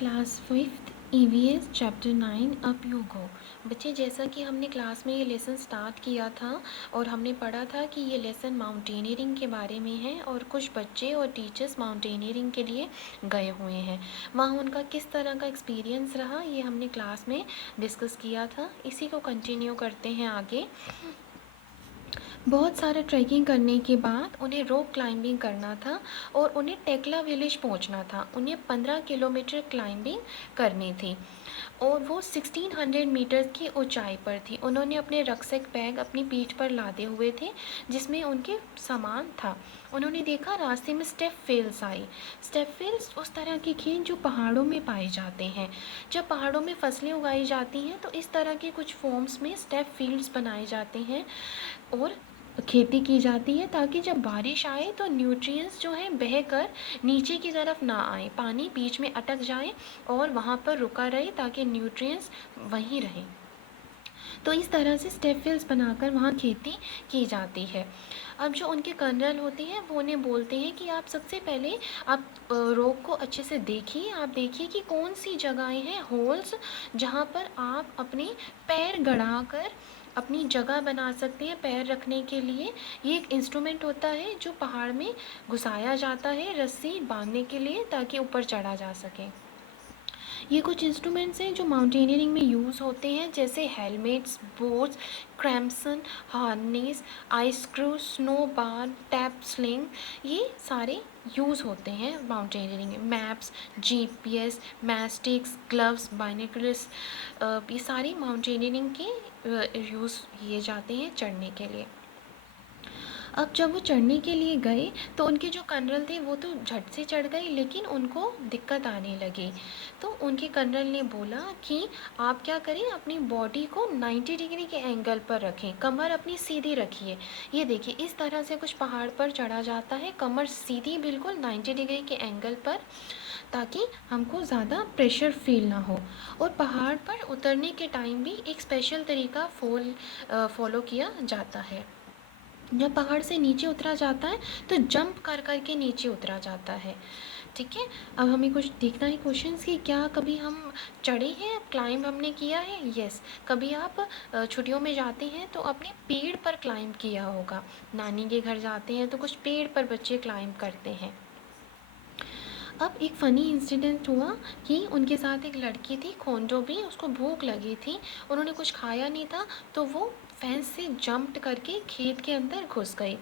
Class fifth EVS chapter 9 up you go. बच्चे, जैसा कि हमने क्लास में ये लेसन स्टार्ट किया था और हमने पढ़ा था कि ये लेसन माउंटेनियरिंग के बारे में है और कुछ बच्चे और टीचर्स माउंटेनियरिंग के लिए गए हुए हैं। वहाँ उनका किस तरह का एक्सपीरियंस रहा ये हमने क्लास में डिस्कस किया था। इसी को कंटिन्यू करते हैं आगे। बहुत सारा ट्रैकिंग करने के बाद उन्हें रॉक क्लाइंबिंग करना था और उन्हें टेकला विलेज पहुंचना था। उन्हें 15 किलोमीटर क्लाइंबिंग करनी थी और वो 1600 मीटर की ऊंचाई पर थी। उन्होंने अपने रक्सैक बैग अपनी पीठ पर लादे हुए थे जिसमें उनके सामान था। उन्होंने देखा रास्ते में स्टेप फील्ड्स आई। स्टेप फील्ड्स उस तरह के खेत जो पहाड़ों में पाए जाते हैं। जब पहाड़ों में फसलें उगाई जाती हैं तो इस तरह के कुछ फॉर्म्स में स्टेप फील्ड्स बनाए जाते हैं और खेती की जाती है ताकि जब बारिश आए तो न्यूट्रिएंट्स जो हैं बहकर नीचे की तरफ ना आए, पानी बीच में अटक जाए और वहाँ पर रुका रहे ताकि न्यूट्रिएंट्स वहीं रहें। तो इस तरह से स्टेप फील्ड्स बनाकर वहाँ खेती की जाती है। अब जो उनके कर्नल होते हैं वो उन्हें बोलते हैं कि आप सबसे पहले आप रॉक को अच्छे से देखिए। आप देखिए कि कौन सी जगहें हैं, होल्स, जहाँ पर आप अपने पैर गड़ा कर अपनी जगह बना सकते हैं पैर रखने के लिए। ये एक इंस्ट्रूमेंट होता है जो पहाड़ में घुसाया जाता है रस्सी बांधने के लिए ताकि ऊपर चढ़ा जा सके। ये कुछ इंस्ट्रूमेंट्स हैं जो माउंटेनियरिंग में यूज़ होते हैं, जैसे helmets, boots, crampons, harness, ice screw, snow bar, tape sling, ये सारे यूज़ होते हैं माउंटेनियरिंग में। मैप्स, जीपीएस, मैस्टिक्स, ग्लव्स, बाइनोकुलर्स, ये सारी माउंटेनियरिंग के यूज़ किए जाते हैं चढ़ने के लिए। अब जब वो चढ़ने के लिए गए तो उनके जो कर्नल थे वो तो झट से चढ़ गए, लेकिन उनको दिक्कत आने लगी। तो उनके कर्नल ने बोला कि आप क्या करें, अपनी बॉडी को 90 डिग्री के एंगल पर रखें, कमर अपनी सीधी रखिए। ये देखिए, इस तरह से कुछ पहाड़ पर चढ़ा जाता है, कमर सीधी बिल्कुल 90 डिग्री के एंगल पर, ताकि हमको ज़्यादा प्रेशर फील ना हो। और पहाड़ पर उतरने के टाइम भी एक स्पेशल तरीका फॉलो किया जाता है। जब पहाड़ से नीचे उतरा जाता है तो जंप कर कर के नीचे उतरा जाता है। ठीक है, अब हमें कुछ देखना है क्वेश्चंस कि क्या कभी हम चढ़े हैं, क्लाइंब हमने किया है। यस, कभी आप छुट्टियों में जाते हैं तो अपने पेड़ पर क्लाइंब किया होगा। नानी के घर जाते हैं तो कुछ पेड़ पर बच्चे क्लाइंब करते हैं। अब एक फ़नी इंसिडेंट हुआ कि उनके साथ एक लड़की थी, खोंडोबी, उसको भूख लगी थी, उन्होंने कुछ खाया नहीं था तो वो फेंस से जंप करके खेत के अंदर घुस गई।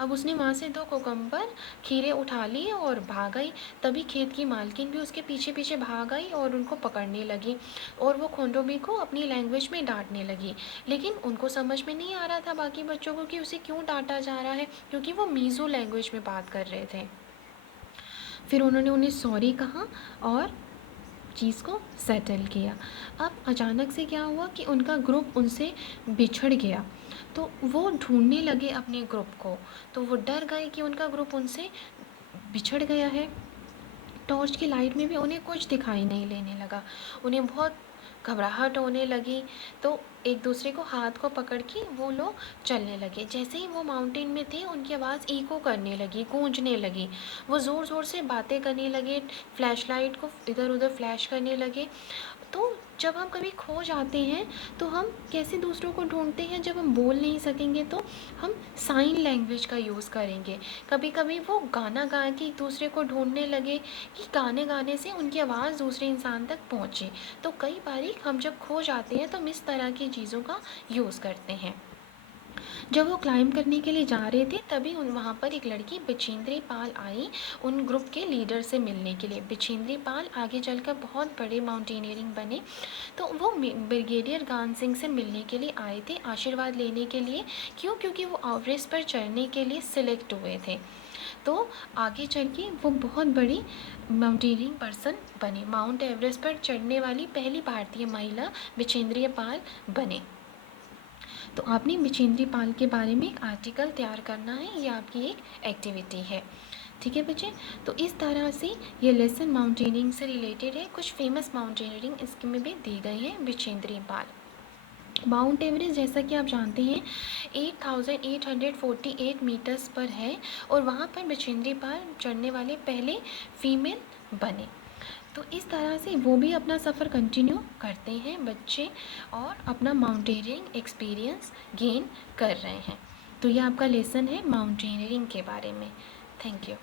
अब उसने वहाँ से 2 कुकम्बर खीरे उठा लिए और भाग गई। तभी खेत की मालकिन भी उसके पीछे पीछे भाग आई और उनको पकड़ने लगी और वो खोंडोबी को अपनी लैंग्वेज में डांटने लगी। लेकिन उनको समझ में नहीं आ रहा था बाकी बच्चों को कि उसे क्यों डांटा जा रहा है, क्योंकि वो मीज़ो लैंग्वेज में बात कर रहे थे। फिर उन्होंने उन्हें सॉरी कहा और चीज़ को सेटल किया। अब अचानक से क्या हुआ कि उनका ग्रुप उनसे बिछड़ गया, तो वो ढूंढने लगे अपने ग्रुप को। तो वो डर गए कि उनका ग्रुप उनसे बिछड़ गया है। टॉर्च की लाइट में भी उन्हें कुछ दिखाई नहीं लेने लगा। उन्हें बहुत घबराहट होने लगी। तो एक दूसरे को हाथ को पकड़ के वो लोग चलने लगे। जैसे ही वो माउंटेन में थे उनकी आवाज़ इको करने लगी, गूंजने लगी। वो ज़ोर ज़ोर से बातें करने लगे, फ्लैश लाइट को इधर उधर फ्लैश करने लगे। तो जब हम कभी खो जाते हैं तो हम कैसे दूसरों को ढूंढते हैं, जब हम बोल नहीं सकेंगे तो हम साइन लैंग्वेज का यूज़ करेंगे। कभी कभी वो गाना गा के एक दूसरे को ढूंढने लगे कि गाने गाने से उनकी आवाज़ दूसरे इंसान तक पहुँचे। तो कई बारी हम जब खो जाते हैं तो हम इस तरह की चीज़ों का यूज़ करते हैं। जब वो क्लाइंब करने के लिए जा रहे थे तभी वहाँ पर एक लड़की बिछेंद्री पाल आई उन ग्रुप के लीडर से मिलने के लिए। बिछेंद्री पाल आगे चलकर बहुत बड़े माउंटेनियरिंग बने। तो वो ब्रिगेडियर गान सिंह से मिलने के लिए आए थे, आशीर्वाद लेने के लिए। क्यों? क्योंकि वो एवरेस्ट पर चढ़ने के लिए सिलेक्ट हुए थे। तो आगे चल के वो बहुत बड़ी माउंटेनियरिंग पर्सन बने। माउंट एवरेस्ट पर चढ़ने वाली पहली भारतीय महिला बिछेंद्री पाल बने। तो आपने बिछेंद्री पाल के बारे में एक आर्टिकल तैयार करना है, ये आपकी एक एक्टिविटी है। ठीक है बच्चे, तो इस तरह से ये लेसन माउंटेनियरिंग से रिलेटेड है। कुछ फेमस माउंटेनियरिंग इसमें भी दी गई हैं बिछेंद्री पाल। माउंट एवरेस्ट जैसा कि आप जानते हैं 8848 मीटर्स पर है और वहाँ पर बिछेंद्री पाल चढ़ने वाले पहले फीमेल बने। तो इस तरह से वो भी अपना सफ़र कंटिन्यू करते हैं बच्चे, और अपना माउंटेनियरिंग एक्सपीरियंस गेन कर रहे हैं। तो ये आपका लेसन है माउंटेनियरिंग के बारे में। Thank you.